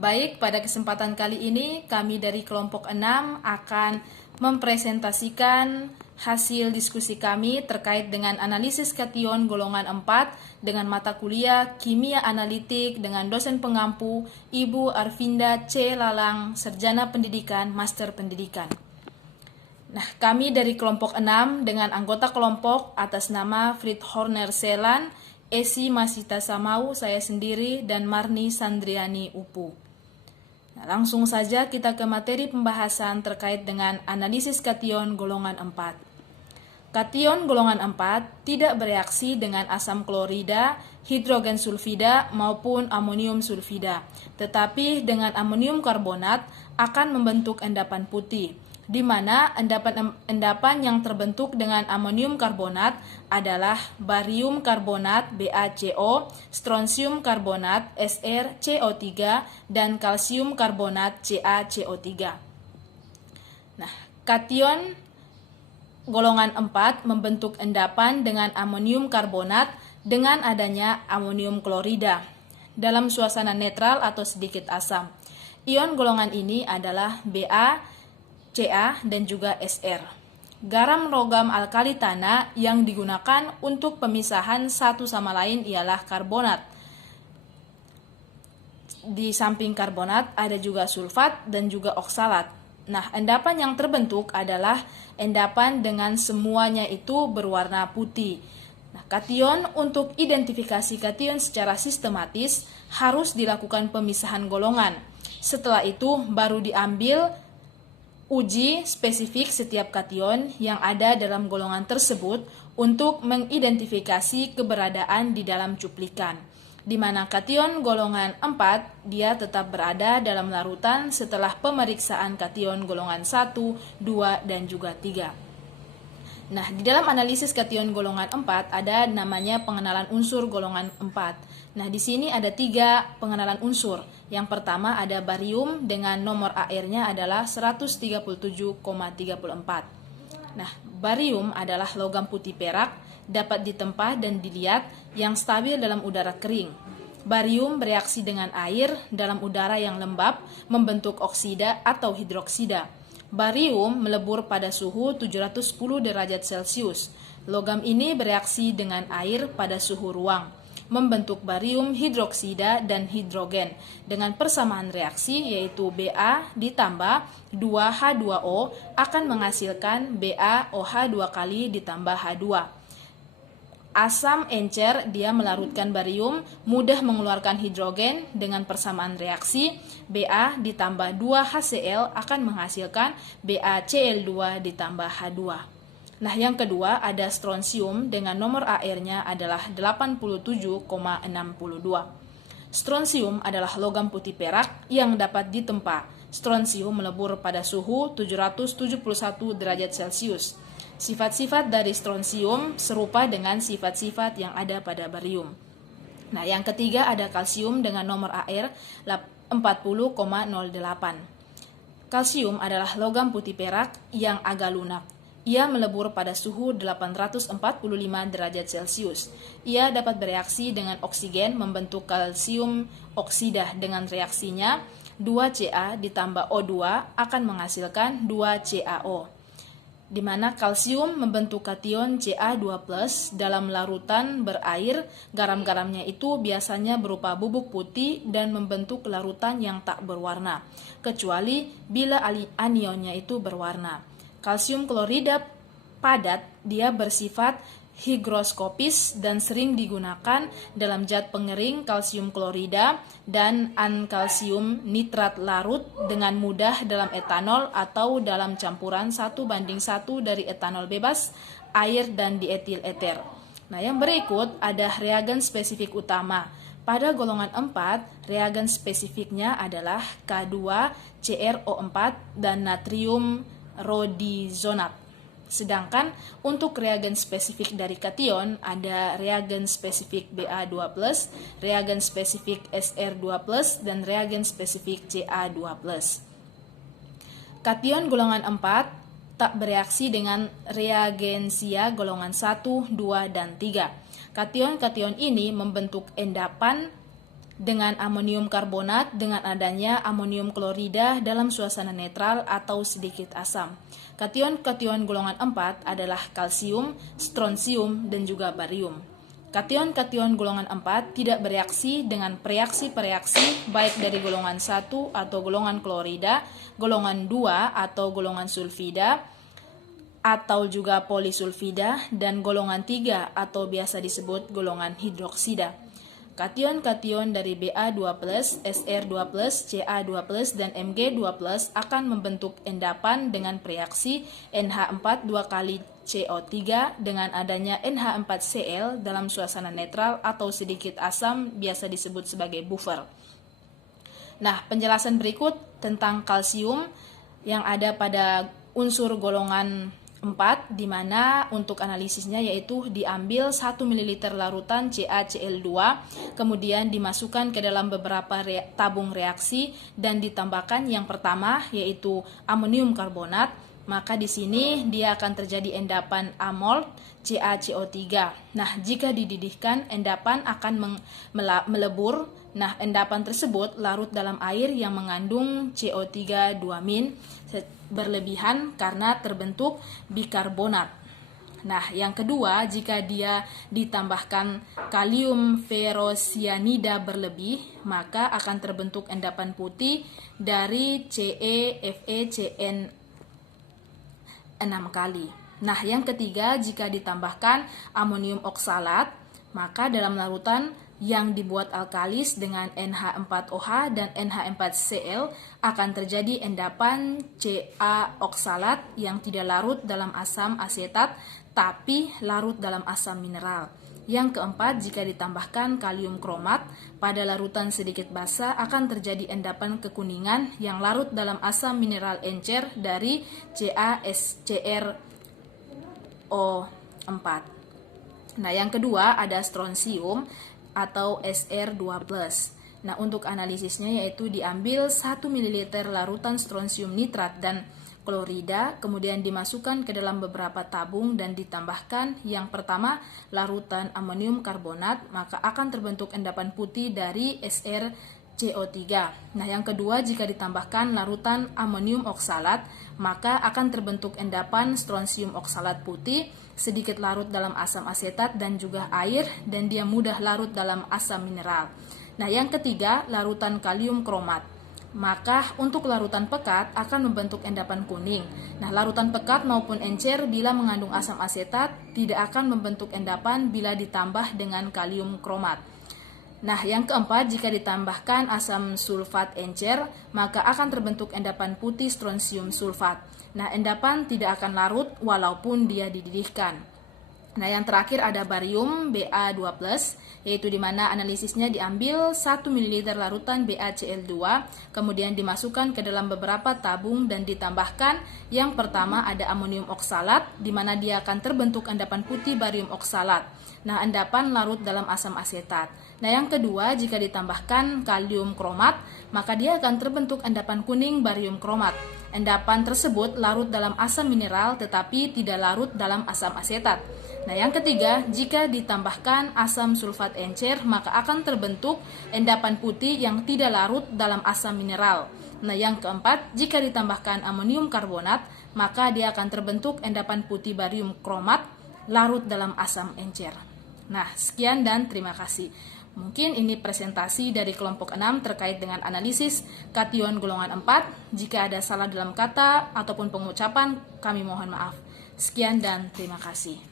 Baik, pada kesempatan kali ini kami dari kelompok 6 akan mempresentasikan hasil diskusi kami terkait dengan analisis kation golongan 4 dengan mata kuliah Kimia Analitik dengan dosen pengampu Ibu Arvinda C. Lalang, Sarjana Pendidikan, Master Pendidikan. Nah, kami dari kelompok 6 dengan anggota kelompok atas nama Frit Horner Selan, Esi Masita Samau, saya sendiri, dan Marni Sandriani Upu. Nah, langsung saja kita ke materi pembahasan terkait dengan analisis kation golongan 4. Kation golongan 4 tidak bereaksi dengan asam klorida, hidrogen sulfida maupun amonium sulfida, tetapi dengan amonium karbonat akan membentuk endapan putih, di mana endapan yang terbentuk dengan amonium karbonat adalah barium karbonat BaCO, strontium karbonat SrCO3, dan kalsium karbonat CaCO3. Nah, kation golongan 4 membentuk endapan dengan amonium karbonat dengan adanya amonium klorida dalam suasana netral atau sedikit asam. Ion golongan ini adalah Ba, Ca, dan juga Sr. Garam logam alkali tanah yang digunakan untuk pemisahan satu sama lain ialah karbonat. Di samping karbonat ada juga sulfat dan juga oksalat. Nah, endapan yang terbentuk adalah endapan dengan semuanya itu berwarna putih. Nah, kation untuk identifikasi kation secara sistematis harus dilakukan pemisahan golongan. Setelah itu baru diambil uji spesifik setiap kation yang ada dalam golongan tersebut untuk mengidentifikasi keberadaan di dalam cuplikan, di mana kation golongan 4 dia tetap berada dalam larutan setelah pemeriksaan kation golongan 1, 2, dan juga 3. Nah, di dalam analisis kation golongan 4 ada namanya pengenalan unsur golongan 4. Nah, di sini ada 3 pengenalan unsur. Yang pertama ada barium dengan nomor AR-nya adalah 137,34. Nah, barium adalah logam putih perak, dapat ditempa dan dilihat yang stabil dalam udara kering. Barium bereaksi dengan air dalam udara yang lembab, membentuk oksida atau hidroksida. Barium melebur pada suhu 710 derajat Celcius. Logam ini bereaksi dengan air pada suhu ruang, membentuk barium hidroksida dan hidrogen dengan persamaan reaksi yaitu Ba ditambah 2H2O akan menghasilkan BaOH 2 kali ditambah H2. Asam encer dia melarutkan barium, mudah mengeluarkan hidrogen dengan persamaan reaksi Ba ditambah 2HCl akan menghasilkan BaCl2 ditambah H2. Nah, yang kedua ada strontium dengan nomor AR-nya adalah 87,62. Strontium adalah logam putih perak yang dapat ditempa. Strontium melebur pada suhu 771 derajat Celcius. Sifat-sifat dari strontium serupa dengan sifat-sifat yang ada pada barium. Nah, yang ketiga ada kalsium dengan nomor AR 40,08. Kalsium adalah logam putih perak yang agak lunak. Ia melebur pada suhu 845 derajat Celcius. Ia dapat bereaksi dengan oksigen membentuk kalsium oksida dengan reaksinya 2Ca ditambah O2 akan menghasilkan 2CaO. Di mana kalsium membentuk kation Ca2+ dalam larutan berair, garam-garamnya itu biasanya berupa bubuk putih dan membentuk larutan yang tak berwarna, kecuali bila anionnya itu berwarna. Kalsium klorida padat dia bersifat higroskopis dan sering digunakan dalam zat pengering kalsium klorida dan ankalsium nitrat larut dengan mudah dalam etanol atau dalam campuran 1:1 dari etanol bebas, air, dan dietil eter. Nah, yang berikut ada reagen spesifik utama. Pada golongan 4, reagen spesifiknya adalah K2CrO4 dan natrium rhodizonat. Sedangkan untuk reagen spesifik dari kation ada reagen spesifik Ba2+, reagen spesifik Sr2+, dan reagen spesifik Ca2+. Kation golongan 4 tak bereaksi dengan reagensia golongan 1, 2, dan 3. Kation-kation ini membentuk endapan dengan amonium karbonat dengan adanya amonium klorida dalam suasana netral atau sedikit asam. Kation-kation golongan 4 adalah kalsium, strontium, dan juga barium. Kation-kation golongan 4 tidak bereaksi dengan reaksi-reaksi baik dari golongan 1 atau golongan klorida, golongan 2 atau golongan sulfida, atau juga polisulfida, dan golongan 3 atau biasa disebut golongan hidroksida. Kation-kation dari Ba2+, Sr2+, Ca2+, dan Mg2+ akan membentuk endapan dengan reaksi NH4 2 kali CO3 dengan adanya NH4Cl dalam suasana netral atau sedikit asam biasa disebut sebagai buffer. Nah, penjelasan berikut tentang kalsium yang ada pada unsur golongan 4, di mana untuk analisisnya yaitu diambil 1 ml larutan CaCl2, kemudian dimasukkan ke dalam beberapa tabung reaksi dan ditambahkan yang pertama yaitu amonium karbonat, maka di sini dia akan terjadi endapan amol CaCO3. Nah, jika dididihkan, endapan akan melebur. Nah, endapan tersebut larut dalam air yang mengandung CO3 2- berlebihan karena terbentuk bikarbonat. Nah, yang kedua, jika dia ditambahkan kalium ferrosianida berlebih, maka akan terbentuk endapan putih dari CeFeCN 6 kali. Nah, yang ketiga, jika ditambahkan amonium oksalat, maka dalam larutan yang dibuat alkalis dengan NH4OH dan NH4Cl akan terjadi endapan Ca oksalat yang tidak larut dalam asam asetat tapi larut dalam asam mineral. Yang keempat, jika ditambahkan kalium kromat pada larutan sedikit basah akan terjadi endapan kekuningan yang larut dalam asam mineral encer dari CaSCrO4. Nah, yang kedua ada strontium atau Sr2+. Nah, untuk analisisnya yaitu diambil 1 ml larutan strontium nitrat dan klorida, kemudian dimasukkan ke dalam beberapa tabung dan ditambahkan yang pertama larutan amonium karbonat, maka akan terbentuk endapan putih dari SrCO3. Nah, yang kedua, jika ditambahkan larutan amonium oksalat, maka akan terbentuk endapan strontium oksalat putih, sedikit larut dalam asam asetat dan juga air, dan dia mudah larut dalam asam mineral. Nah, yang ketiga, larutan kalium kromat. Maka untuk larutan pekat akan membentuk endapan kuning. Nah, larutan pekat maupun encer bila mengandung asam asetat tidak akan membentuk endapan bila ditambah dengan kalium kromat. Nah, yang keempat, jika ditambahkan asam sulfat encer, maka akan terbentuk endapan putih strontium sulfat. Nah, endapan tidak akan larut walaupun dia dididihkan. Nah, yang terakhir ada barium Ba2+, yaitu di mana analisisnya diambil 1 ml larutan BaCl2, kemudian dimasukkan ke dalam beberapa tabung dan ditambahkan yang pertama ada amonium oksalat, di mana dia akan terbentuk endapan putih barium oksalat. Nah, endapan larut dalam asam asetat. Nah, yang kedua, jika ditambahkan kalium kromat, maka dia akan terbentuk endapan kuning barium kromat. Endapan tersebut larut dalam asam mineral tetapi tidak larut dalam asam asetat. Nah, yang ketiga, jika ditambahkan asam sulfat encer, maka akan terbentuk endapan putih yang tidak larut dalam asam mineral. Nah, yang keempat, jika ditambahkan amonium karbonat, maka dia akan terbentuk endapan putih barium kromat larut dalam asam encer. Nah, sekian dan terima kasih. Mungkin ini presentasi dari kelompok 6 terkait dengan analisis kation golongan 4. Jika ada salah dalam kata ataupun pengucapan, kami mohon maaf. Sekian dan terima kasih.